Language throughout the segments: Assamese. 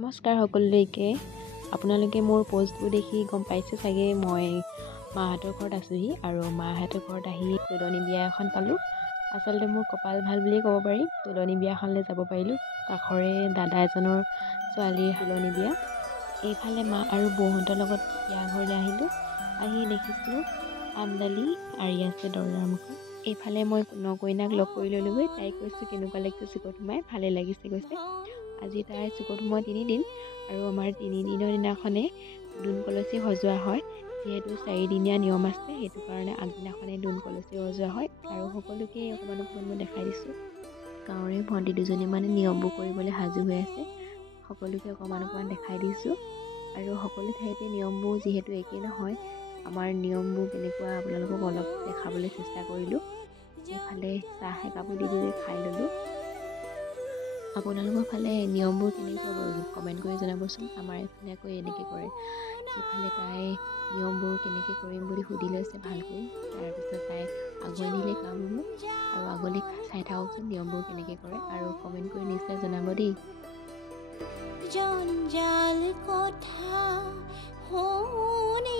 নমস্কাৰ সকলোলৈকে। আপোনালোকে মোৰ পোষ্টবোৰ দেখি গম পাইছে চাগে মই মাহঁতৰ ঘৰত আছোঁহি আৰু মাহঁতৰ ঘৰত আহি তুলনি বিয়া এখন পালোঁ। আচলতে মোৰ কপাল ভাল বুলিয়ে ক'ব পাৰি, তুলনি বিয়াখনলৈ যাব পাৰিলোঁ। কাষৰে দাদা এজনৰ ছোৱালীৰ তুলনি বিয়া। এইফালে মা আৰু বৌহঁতৰ লগত বিয়া ঘৰলৈ আহিলোঁ। আহি দেখিছোঁ আমডালি আৰি আছে দৰজাৰ মুখত। এইফালে মই কইনাক লগ কৰি ল'লোগৈ। তাইক কৈছোঁ কেনেকুৱা লাগিছে চুকত সোমাই, ভালে লাগিছে কৈছে। আজি তাইৰ চুকত সোমোৱা 3 দিন আৰু আমাৰ 3 দিনৰ দিনাখনে দোণ কলচী সজোৱা হয়। যিহেতু 4 দিনীয়া নিয়ম আছে, সেইটো কাৰণে আগদিনাখনে দোণ কলচী সজোৱা হয় আৰু সকলোকে অকণমান মই দেখাই দিছোঁ। গাঁৱৰে ভণ্টি দুজনীমানে নিয়মবোৰ কৰিবলৈ সাজু হৈ আছে। সকলোকে অকণমান দেখাই দিছোঁ আৰু সকলো ঠাইতে নিয়মবোৰ যিহেতু একেই নহয়, আমাৰ নিয়মবোৰ কেনেকুৱা আপোনালোকক অলপ দেখাবলৈ চেষ্টা কৰিলোঁ। এইফালে চাহ একাপো দি খাই ল'লোঁ। আপোনালোকৰ ফালে নিয়মবোৰ কেনেকুৱা বাৰু কমেণ্ট কৰি জনাবচোন। আমাৰ এইফালে আকৌ এনেকৈ কৰে। এইফালে তাই নিয়মবোৰ কেনেকৈ কৰিম বুলি সুধি লৈছে ভালকৈ। তাৰপিছত তাই আগুৱাই নিলে কামবোৰ আৰু আগলৈ চাই থাককচোন নিয়মবোৰ কেনেকৈ কৰে আৰু কমেণ্ট কৰি নিশ্চয় জনাব দেই। জঞ্জাল কথা শুনি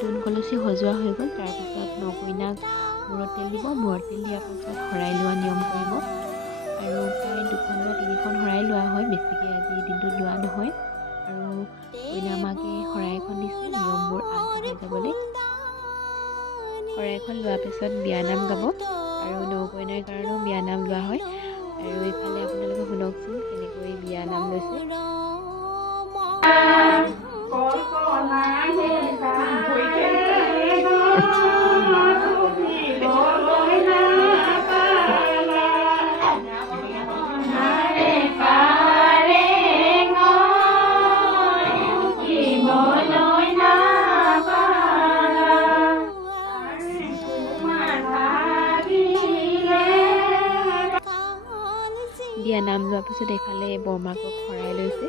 দোণ কলচী সজোৱা হৈ গ'ল। তাৰপিছত নকইনাক মূৰত তেল দিব। মূৰত তেল দিয়াৰ পাছত শৰাই লোৱা নিয়ম কৰিব আৰু প্ৰায় 2খন বা 3খন শৰাই লোৱা হয়, বেছিকৈ আজি দিনটোত লোৱা নহয়। আৰু কইনা মাকে শৰাইখন দিছে নিয়মবোৰ আগবঢ়াই যাবলৈ। শৰাইখন লোৱাৰ পিছত বিয়ানাম গাব আৰু নকইনাৰ কাৰণেও বিয়ানাম লোৱা হয়। আৰু এইফালে আপোনালোকে শুনকচোন কেনেকৈ বিয়ানাম লৈছে। বিয়া নাম লোৱাৰ পিছত এইফালে বৰমাকক শৰাই লৈছে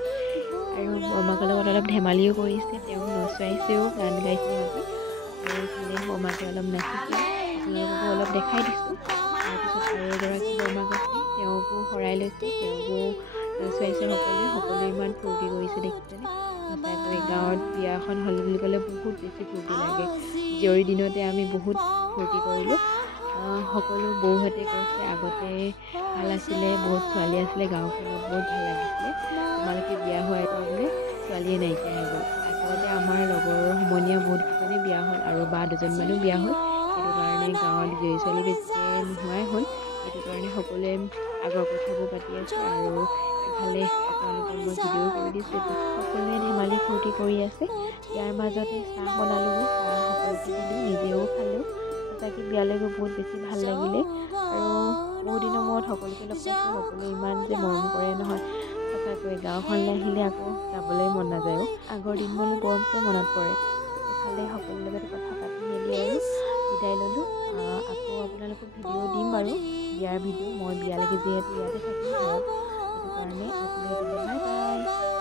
আৰু বৰমাকৰ লগত অলপ ধেমালিও কৰিছে, তেওঁক নচুৱাইছেও, গান গাইছে সিহঁতে। আৰু এইফালে বৰমাকে অলপ নাচিছে, আপোনালোককো অলপ দেখাই দিছোঁ। তাৰপিছত আৰু এগৰাকী বৰমাক আছে, তেওঁকো শৰাই লৈছে, তেওঁকো নচুৱাইছে। সকলোৱে ইমান ফূৰ্তি কৰিছে দেখিছেনে। সঁচাকৈ গাঁৱত বিয়াখন হ'ল বুলি ক'লে বহুত বেছি ফূৰ্তি লাগে। জীয়ৰী দিনতে আমি বহুত ফূৰ্তি কৰিলোঁ। সকলো বৌহঁতে কৈছে আগতে ভাল আছিলে, বহুত ছোৱালী আছিলে গাঁওখনত, বহুত ভাল লাগিছিলে। তোমালোকে বিয়া হোৱাৰ পৰা বোলে ছোৱালীয়ে নাইকিয়া হৈ গ'ল। আচলতে আমাৰ লগৰ সমনীয়া বহুতকেইজনী বিয়া হ'ল আৰু বা দুজনমানো বিয়া হ'ল। সেইটো কাৰণে গাঁৱত জীয়ৰী ছোৱালী বেছিকৈ নোহোৱাই হ'ল। সেইটো কাৰণে সকলোৱে আগৰ কথাবোৰ পাতি আছে আৰু ইফালে আপোনালোকক মই ভিডিঅ' কৰি দিছোঁ। সকলোৱে ধেমালি ফূৰ্তি কৰি আছে। ইয়াৰ মাজতে চাহ বনালোঁ, চাহ সকলোকে দিলোঁ, নিজেও খালোঁ। সঁচাকৈ বিয়ালৈ গৈ বহুত বেছি ভাল লাগিলে আৰু বহুত দিনৰ মূৰত সকলোকে লগ পাইছোঁ। সকলোৱে ইমান যে মৰম কৰে নহয়, সঁচাকৈ গাঁওখনলৈ আহিলে আকৌ যাবলৈ মন নাযায়। আগৰ দিনবোৰলৈ বৰকৈ মনত পৰে। ইফালে সকলোৰে লগত কথা পাতি মেলি আৰু বিদায় ল'লোঁ। আকৌ আপোনালোকক ভিডিঅ' দিম বাৰু, বিয়াৰ ভিডিঅ'। মই বিয়ালৈকে যিহেতু ইয়াতে থাকিম ঘৰত, সেইটো কাৰণে আজিলৈ বাই বাই।